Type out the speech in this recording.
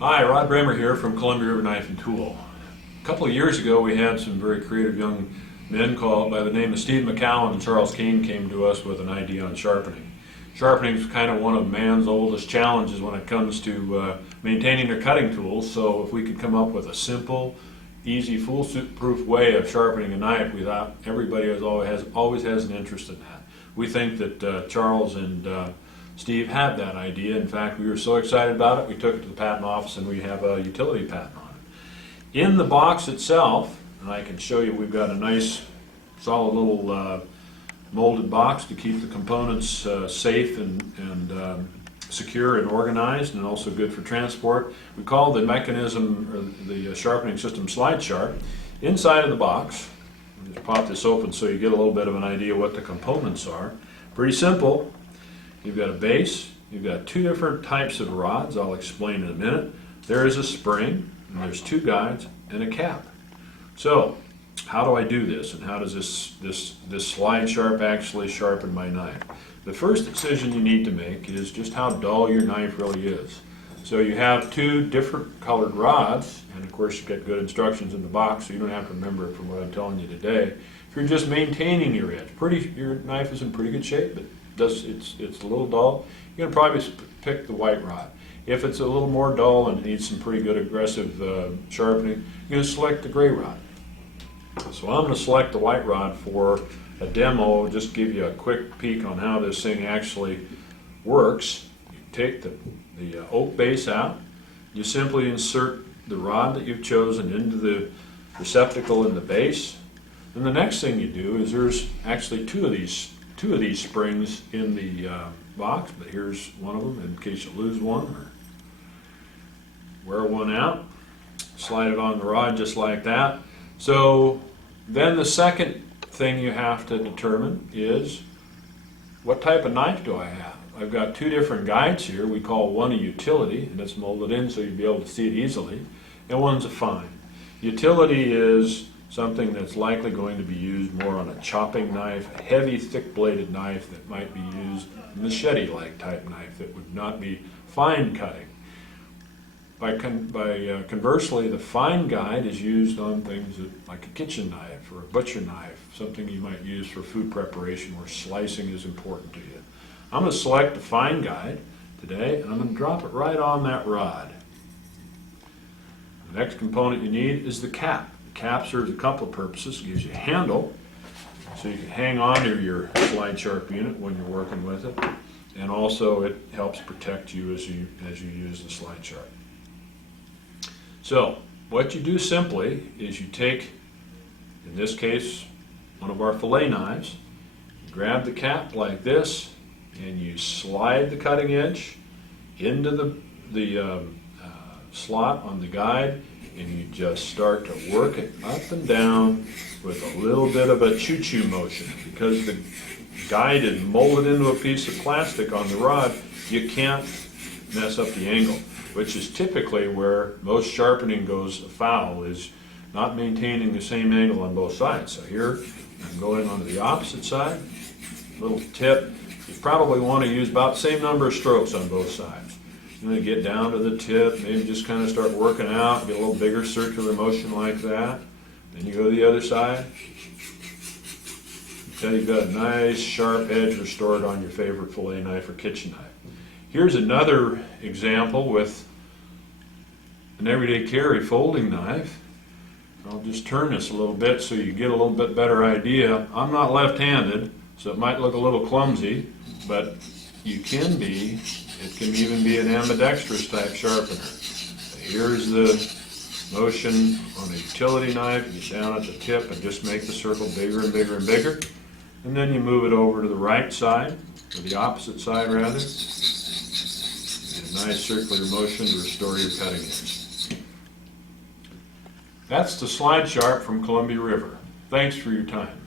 Hi, Rod Bremer here from Columbia River Knife and Tool. A couple of years ago we had some very creative young men called by the name of Steve McCowen and Charles Kain came to us with an idea on sharpening. Sharpening is kind of one of man's oldest challenges when it comes to maintaining their cutting tools, so if we could come up with a simple, easy, foolproof way of sharpening a knife, we thought everybody always has an interest in that. We think that Charles and Steve had that idea. In fact, we were so excited about it, we took it to the patent office and we have a utility patent on it. In the box itself, and I can show you, we've got a nice solid little molded box to keep the components safe and secure and organized, and also good for transport. We call the mechanism, or the sharpening system, Slide Sharp. Inside of the box, just pop this open so you get a little bit of an idea what the components are. Pretty simple. You've got a base, you've got two different types of rods, I'll explain in a minute. There is a spring, and there's two guides, and a cap. So, how do I do this, and how does this Slide Sharp actually sharpen my knife? The first decision you need to make is just how dull your knife really is. So you have two different colored rods, and of course you've got good instructions in the box, so you don't have to remember it from what I'm telling you today. If you're just maintaining your edge, your knife is in pretty good shape, but it's a little dull, you're going to probably pick the white rod. If it's a little more dull and needs some pretty good aggressive sharpening, you're going to select the gray rod. So I'm going to select the white rod for a demo, just give you a quick peek on how this thing actually works. You take the oak base out, you simply insert the rod that you've chosen into the receptacle in the base, and the next thing you do is there's actually two of these springs in the box, but here's one of them in case you lose one or wear one out. Slide it on the rod just like that. So then the second thing you have to determine is what type of knife do I have? I've got two different guides here. We call one a utility, and it's molded in so you'll be able to see it easily, and one's a fine. Utility is something that's likely going to be used more on a chopping knife, a heavy, thick-bladed knife that might be used, machete-like type knife that would not be fine cutting. Conversely, the fine guide is used on things like a kitchen knife or a butcher knife, something you might use for food preparation where slicing is important to you. I'm going to select the fine guide today, and I'm going to drop it right on that rod. The next component you need is the cap. The cap serves a couple of purposes. It gives you a handle so you can hang on to your Slide Sharp unit when you're working with it, and also it helps protect you as you use the Slide Sharp. So what you do simply is you take, in this case, one of our fillet knives, you grab the cap like this, and you slide the cutting edge into the slot on the guide, and you just start to work it up and down with a little bit of a choo-choo motion. Because the guide is molded into a piece of plastic on the rod, you can't mess up the angle, which is typically where most sharpening goes afoul, is not maintaining the same angle on both sides. So here I'm going on to the opposite side, little tip. You probably want to use about the same number of strokes on both sides. You're going to get down to the tip, maybe just kind of start working out, get a little bigger circular motion like that. Then you go to the other side until you've got a nice sharp edge restored on your favorite fillet knife or kitchen knife. Here's another example with an everyday carry folding knife. I'll just turn this a little bit so you get a little bit better idea. I'm not left-handed, so it might look a little clumsy, but you can be. It can even be an ambidextrous type sharpener. Here's the motion on a utility knife. You get down at the tip and just make the circle bigger and bigger and bigger. And then you move it over to the right side, or the opposite side rather. And a nice circular motion to restore your cutting edge. That's the Slide Sharp from Columbia River. Thanks for your time.